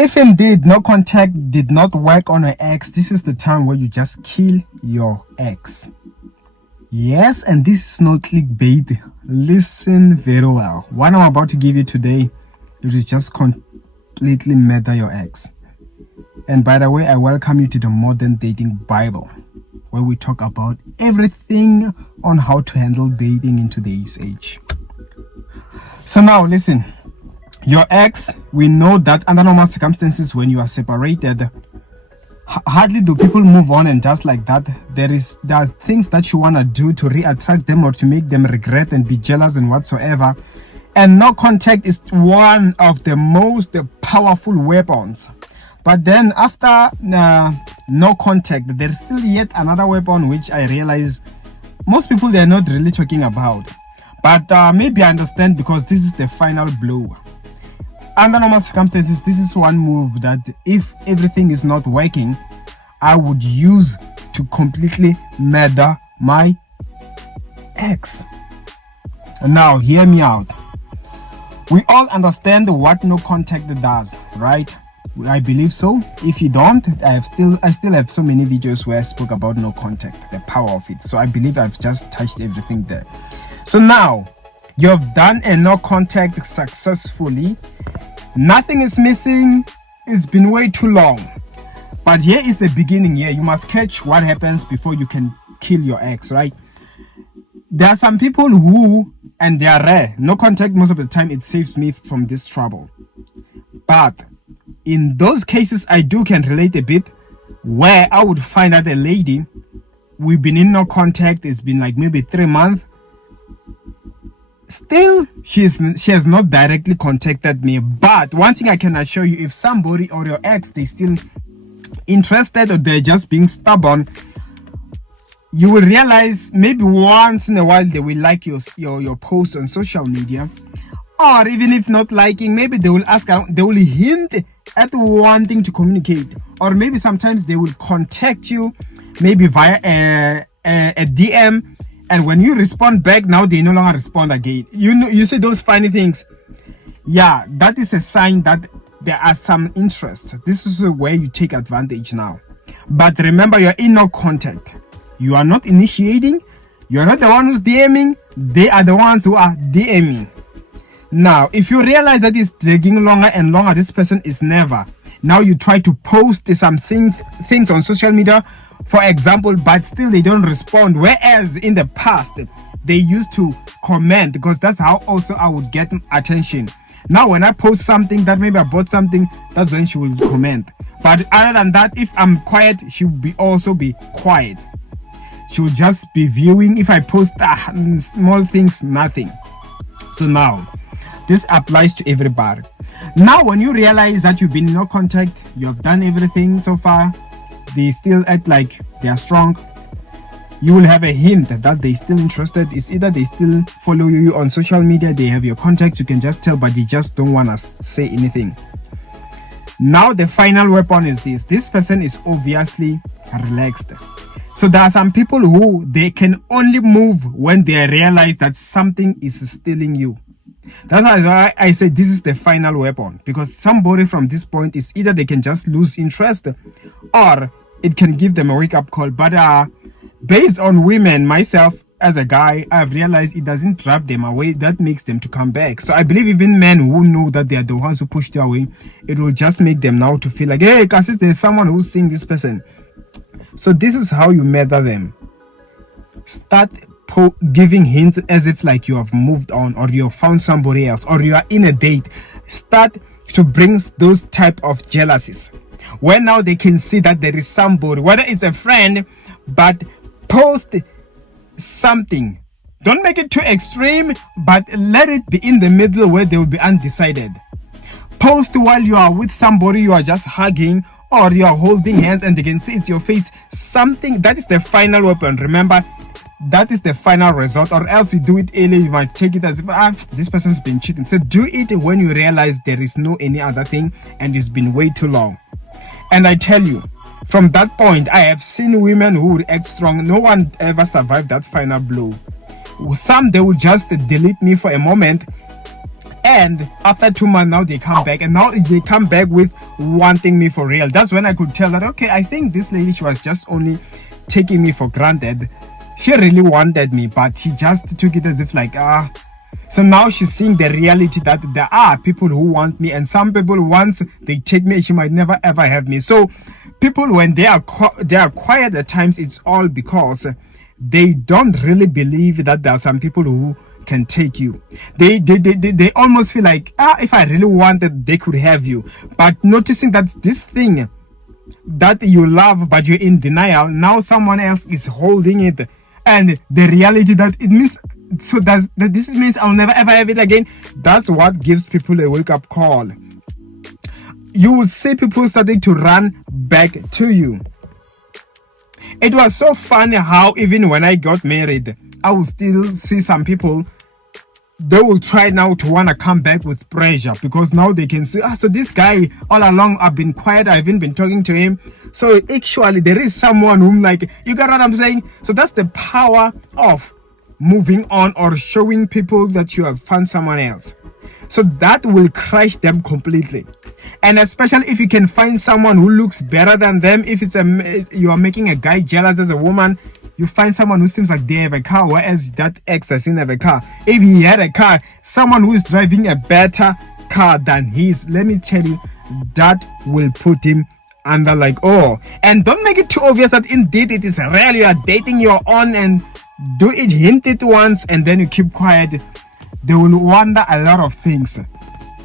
If indeed no contact did not work on your ex, this is the time where you just kill your ex. Yes, and this is not clickbait. Listen very well. What I'm about to give you today, it is just completely murder your ex. And by the way, I welcome you to the Modern Dating Bible, where we talk about everything on how to handle dating in today's age. So now listen, your ex, we know that under normal circumstances when you are separated, hardly do people move on and just like that. There are things that you want to do to re-attract them or to make them regret and be jealous and whatsoever. And no contact is one of the most powerful weapons. But then after no contact, there's still yet another weapon which I realize most people, they're not really talking about. But maybe I understand because this is the final blow. Under normal circumstances, this is one move that if everything is not working, I would use to completely murder my ex. Now, hear me out. We all understand what no contact does, right? I believe so. If you don't, I still have so many videos where I spoke about no contact, the power of it. So I believe I've just touched everything there. So now, you've done a no contact successfully. Nothing is missing. It's been way too long. But here is the beginning here. You must catch what happens before you can kill your ex, right? There are some people who, and they are rare, no contact most of the time, it saves me from this trouble. But in those cases, I can relate a bit, where I would find out a lady, we've been in no contact, it's been like maybe 3 months. Still, she has not directly contacted me. But one thing I can assure you, if somebody or your ex, they still interested or they're just being stubborn, you will realize maybe once in a while they will like your post on social media. Or even if not liking, maybe they will ask around, they will hint at wanting to communicate. Or maybe sometimes they will contact you, maybe via a DM. And when you respond back, now they no longer respond again. You say those funny things. Yeah, that is a sign that there are some interests. This is where you take advantage now. But remember, you're in no contact. You are not initiating. You are not the one who's DMing. They are the ones who are DMing. Now, if you realize that it's taking longer and longer, this person is never. Now you try to post some things on social media, for example, but still they don't respond. Whereas in the past, they used to comment, because that's how also I would get attention. Now when I post something that maybe I bought something, that's when she will comment. But other than that, if I'm quiet, she will also be quiet. She will just be viewing. If I post small things, nothing. So now, this applies to everybody. Now when you realize that you've been in no contact, you've done everything so far, they still act like they are strong, you will have a hint that they're still interested. It's either they still follow you on social media, they have your contacts, you can just tell, but they just don't want to say anything. Now the final weapon is this person is obviously relaxed. So there are some people who they can only move when they realize that something is stealing you. That's why I say this is the final weapon, because somebody from this point is either they can just lose interest or it can give them a wake-up call. But based on women, myself as a guy, I've realized it doesn't drive them away, that makes them to come back. So I believe even men who know that they are the ones who pushed you away, it will just make them now to feel like, hey, because there's someone who's seeing this person. So this is how you murder them. Start giving hints as if like you have moved on, or you have found somebody else, or you are in a date. Start to bring those type of jealousies, where now they can see that there is somebody, whether it's a friend, but post something. Don't make it too extreme, but let it be in the middle where they will be undecided. Post while you are with somebody, you are just hugging, or you are holding hands and they can see it's your face. Something that is the final weapon. Remember, that is the final result, or else you do it early, you might take it as if this person's been cheating. So do it when you realize there is no any other thing and it's been way too long. And I tell you, from that point, I have seen women who would act strong. No one ever survived that final blow. Some, they will just delete me for a moment, And after 2 months, now they come back, and now they come back with wanting me for real. That's when I could tell that, okay, I think this lady, she was just only taking me for granted. She really wanted me, but she just took it as if like, so now she's seeing the reality that there are people who want me, and some people, once they take me, she might never ever have me. So people, when they are quiet at times, it's all because they don't really believe that there are some people who can take you. They almost feel like, if I really wanted, they could have you. But noticing that this thing that you love but you're in denial, now someone else is holding it, and the reality that it means, so that this means I'll never ever have it again. That's what gives people a wake-up call. You will see people starting to run back to you. It was so funny how even when I got married, I would still see some people, they will try now to want to come back with pressure, because now they can see, so this guy, all along I've been quiet, I haven't been talking to him. So actually there is someone whom, like, you got what I'm saying? So that's the power of moving on or showing people that you have found someone else. So that will crush them completely. And especially if you can find someone who looks better than them. If it's you are making a guy jealous as a woman, you find someone who seems like they have a car, whereas that ex doesn't have a car. If he had a car, someone who is driving a better car than his, let me tell you, that will put him under like, oh. And don't make it too obvious that indeed it is real, you are dating your own, and do it, hint it once, and then you keep quiet. They will wonder a lot of things.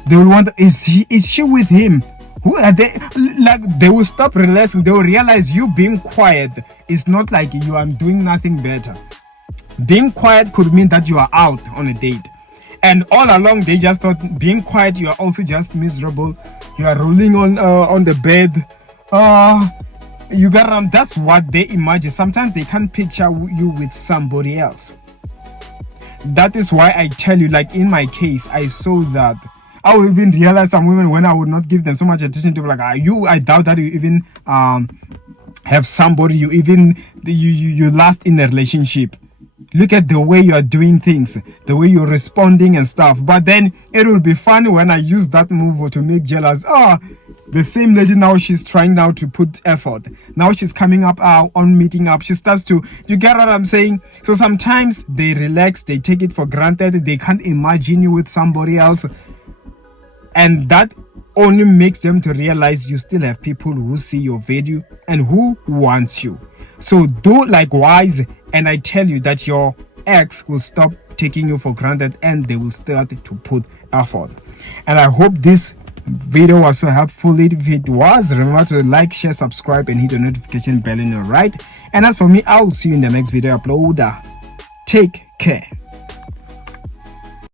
They will wonder, is she with him? Who are they? Like, they will stop relaxing. They will realize you being quiet is not like you are doing nothing better. Being quiet could mean that you are out on a date, and all along they just thought being quiet, you are also just miserable. You are rolling on the bed. You got that's what they imagine. Sometimes they can't picture you with somebody else. That is why I tell you, like in my case, I saw that. I would even realize some women when I would not give them so much attention to be like, I doubt that you even have somebody you last in a relationship. Look at the way you are doing things, the way you're responding and stuff. But then it will be funny when I use that move to make jealous. The same lady now, she's trying now to put effort. Now she's coming up on meeting up. She starts to, you get what I'm saying? So sometimes they relax, they take it for granted. They can't imagine you with somebody else. And that only makes them to realize you still have people who see your value and who wants you. So do likewise, and I tell you that your ex will stop taking you for granted, and they will start to put effort. And I hope this video was so helpful. If it was, remember to like, share, subscribe, and hit the notification bell on your right. And as for me, I will see you in the next video upload. Take care.